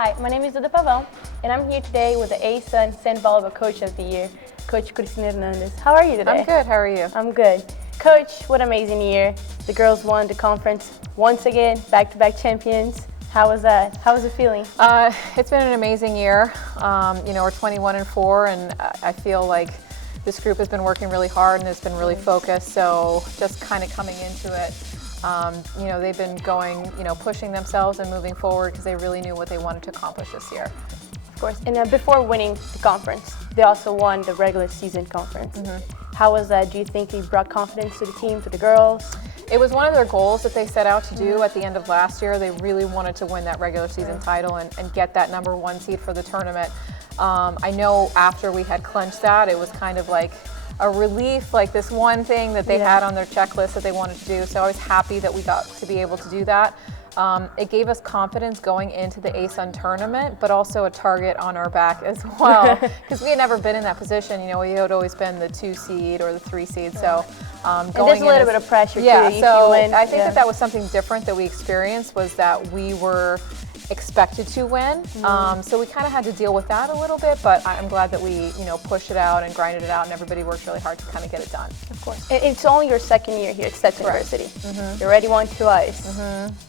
Hi, my name is Duda Pavao, and I'm here today with the A-Sun Sand Volleyball Coach of the Year, Coach Kristina Hernandez. How are you today? I'm good. How are you? I'm good. Coach, what an amazing year. The girls won the conference once again, back-to-back champions. How was that? How was it feeling? It's been an amazing year. We're 21-4, and I feel like this group has been working really hard and has been really focused. So just kind of coming into it, they've been going, pushing themselves and moving forward because they really knew what they wanted to accomplish this year. Of course. And before winning the conference, they also won the regular season conference. How was that? Do you think it brought confidence to the team, to the girls? It was one of their goals that they set out to do at the end of last year. They really wanted to win that regular season title and get that #1 seed for the tournament. I know after we had clinched that, it was kind of like a relief, like this one thing that they had on their checklist that they wanted to do. So I was happy that we got to be able to do that. It gave us confidence going into the A-Sun tournament, but also a target on our back as well, because we had never been in that position. We had always been the 2 seed or the 3 seed. So and there's a little bit of pressure too. So I think that was something different that we experienced, was that we were expected to win. So we kind of had to deal with that a little bit, but I'm glad that we, pushed it out and grinded it out, and everybody worked really hard to kind of get it done. Of course. It's only your second year here at Stetson University. You already won twice.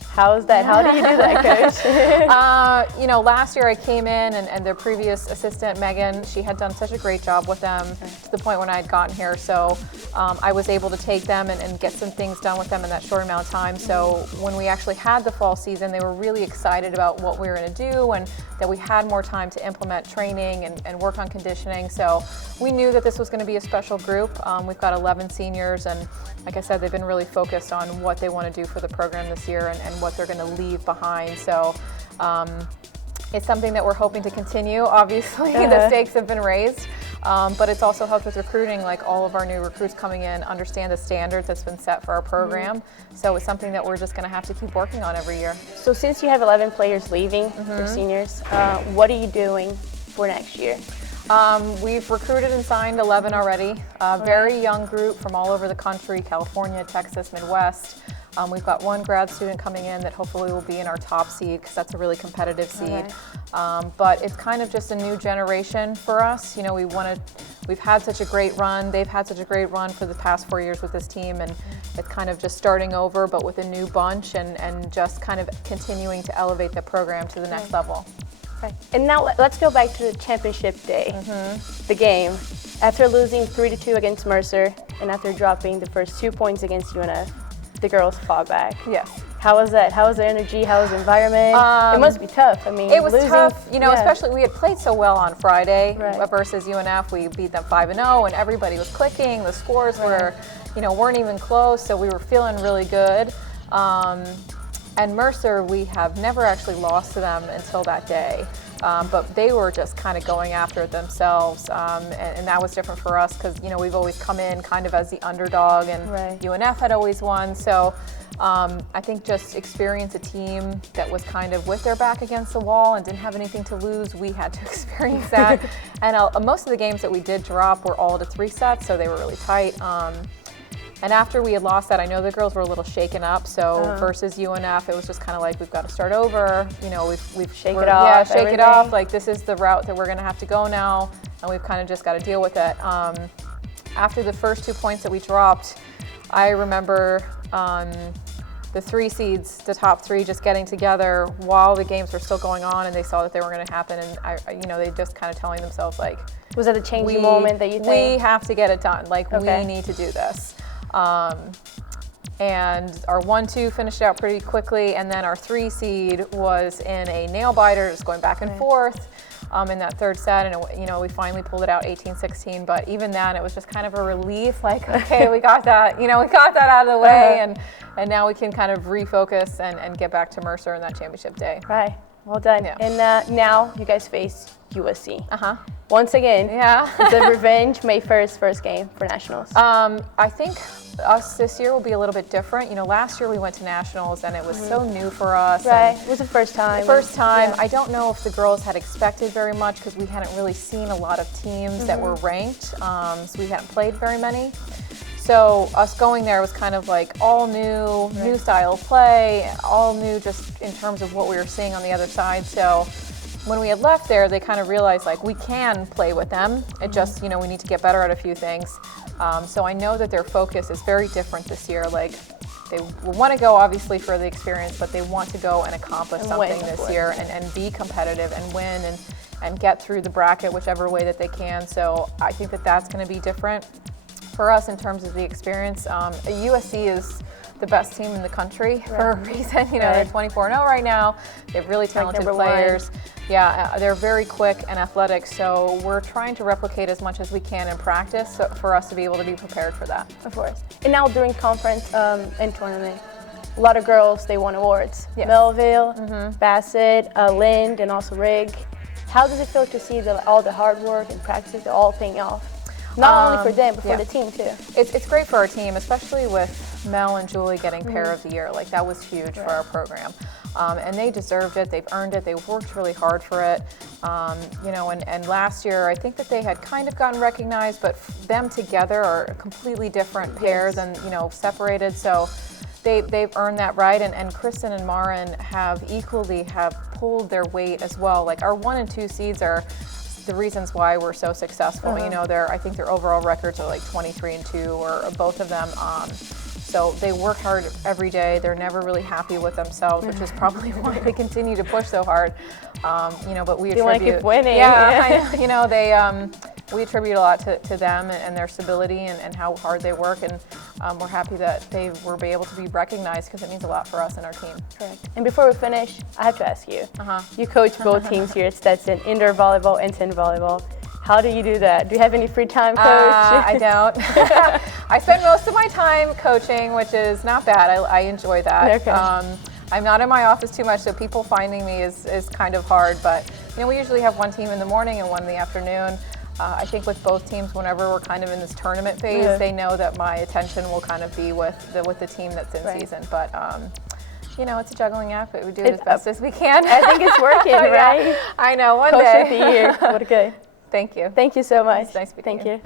How is that? How do you do that, Coach? Last year I came in, and their previous assistant, Megan, she had done such a great job with them to the point when I had gotten here. So I was able to take them and get some things done with them in that short amount of time. So when we actually had the fall season, they were really excited about what we were going to do, and that we had more time to implement training and work on conditioning. So we knew that this was going to be a special group. We've got 11 seniors, and like I said, they've been really focused on what they want to do for the program this year and what they're going to leave behind. So it's something that we're hoping to continue. Obviously, the stakes have been raised, but it's also helped with recruiting. Like, all of our new recruits coming in understand the standards that's been set for our program. So it's something that we're just going to have to keep working on every year. So since you have 11 players leaving for seniors, what are you doing for next year? We've recruited and signed 11 already. Very young group from all over the country: California, Texas, Midwest. We've got 1 grad student coming in that hopefully will be in our top seed, because that's a really competitive seed. But it's kind of just a new generation for us. We've had such a great run. They've had such a great run for the past 4 years with this team, and it's kind of just starting over, but with a new bunch, and just kind of continuing to elevate the program to the next level. Okay. And now let's go back to the championship day, the game. After losing 3-2 against Mercer, and after dropping the first 2 points against UNF, the girls fought back. Yes. How was that? How was the energy? How was the environment? It must be tough. I mean, it was losing, tough, especially we had played so well on Friday versus UNF. We beat them 5-0, and everybody was clicking. The scores were, weren't even close, so we were feeling really good. And Mercer, we have never actually lost to them until that day. But they were just kind of going after it themselves, and that was different for us, because we've always come in kind of as the underdog, and UNF had always won. So I think just experience a team that was kind of with their back against the wall and didn't have anything to lose. We had to experience that. And most of the games that we did drop were all to 3 sets, so they were really tight. And after we had lost that, I know the girls were a little shaken up. So versus UNF, it was just kind of like, we've got to start over. We've shake it off. Yeah, shake it off. Like, this is the route that we're going to have to go now, and we've kind of just got to deal with it. After the first 2 points that we dropped, I remember the 3 seeds, the top 3, just getting together while the games were still going on, and they saw that they were going to happen, and they just kind of telling themselves, like, was that a changing moment that you think? We have to get it done. Like, we need to do this. And our 1-2 finished out pretty quickly, and then our 3 seed was in a nail biter, just going back and forth in that 3rd set, and we finally pulled it out 18-16. But even then, it was just kind of a relief, like, okay, we got that, we got that out of the way, and now we can kind of refocus and get back to Mercer in that championship day. Right. Well done. Yeah. And now you guys face USC. Once again. Yeah. The revenge, May 1st, first game for Nationals. I think us this year will be a little bit different. Last year we went to Nationals, and it was so new for us. Right. It was the first time. Yeah. I don't know if the girls had expected very much, because we hadn't really seen a lot of teams that were ranked. So we hadn't played very many. So us going there was kind of like all new style of play, all new just in terms of what we were seeing on the other side. So when we had left there, they kind of realized like we can play with them. It just, we need to get better at a few things. So I know that their focus is very different this year. Like they want to go obviously for the experience, but they want to go and accomplish something this year and be competitive and win and get through the bracket whichever way that they can. So I think that that's going to be different for us in terms of the experience. USC is the best team in the country for a reason. They're 24-0 right now. They have really talented players. Yeah, they're very quick and athletic, so we're trying to replicate as much as we can in practice for us to be able to be prepared for that. Of course. And now during conference and tournament, a lot of girls, they won awards. Yes. Melville, Bassett, Lind, and also Rigg. How does it feel to see all the hard work and practice all paying off? Not only for them, but for the team too. It's great for our team, especially with Mel and Julie getting Pair of the Year. Like that was huge for our program. And they deserved it, they've earned it, they've worked really hard for it. And last year I think that they had kind of gotten recognized, but them together are a completely different pair than, separated. So they've earned that right, and Kristen and Marin have pulled their weight as well. Like our 1 and 2 seeds are the reasons why we're so successful. I think their overall records are like 23-2, or both of them. So they work hard every day. They're never really happy with themselves, which is probably why they continue to push so hard. But we attribute, want to keep winning. We attribute a lot to them and their stability and how hard they work, and we're happy that they were able to be recognized because it means a lot for us and our team. Correct. And before we finish, I have to ask you. You coach both teams here at Stetson, indoor volleyball and sand volleyball. How do you do that? Do you have any free time, Coach? I don't. I spend most of my time coaching, which is not bad. I enjoy that. Okay. I'm not in my office too much, so people finding me is kind of hard. But we usually have one team in the morning and one in the afternoon. I think with both teams, whenever we're kind of in this tournament phase, they know that my attention will kind of be with the team that's in season. But it's a juggling act, but we do it as best as we can. I think it's working, right? Yeah, I know. One Coach day. of the year. What a good. Thank you. Thank you so much. It's nice speaking to you.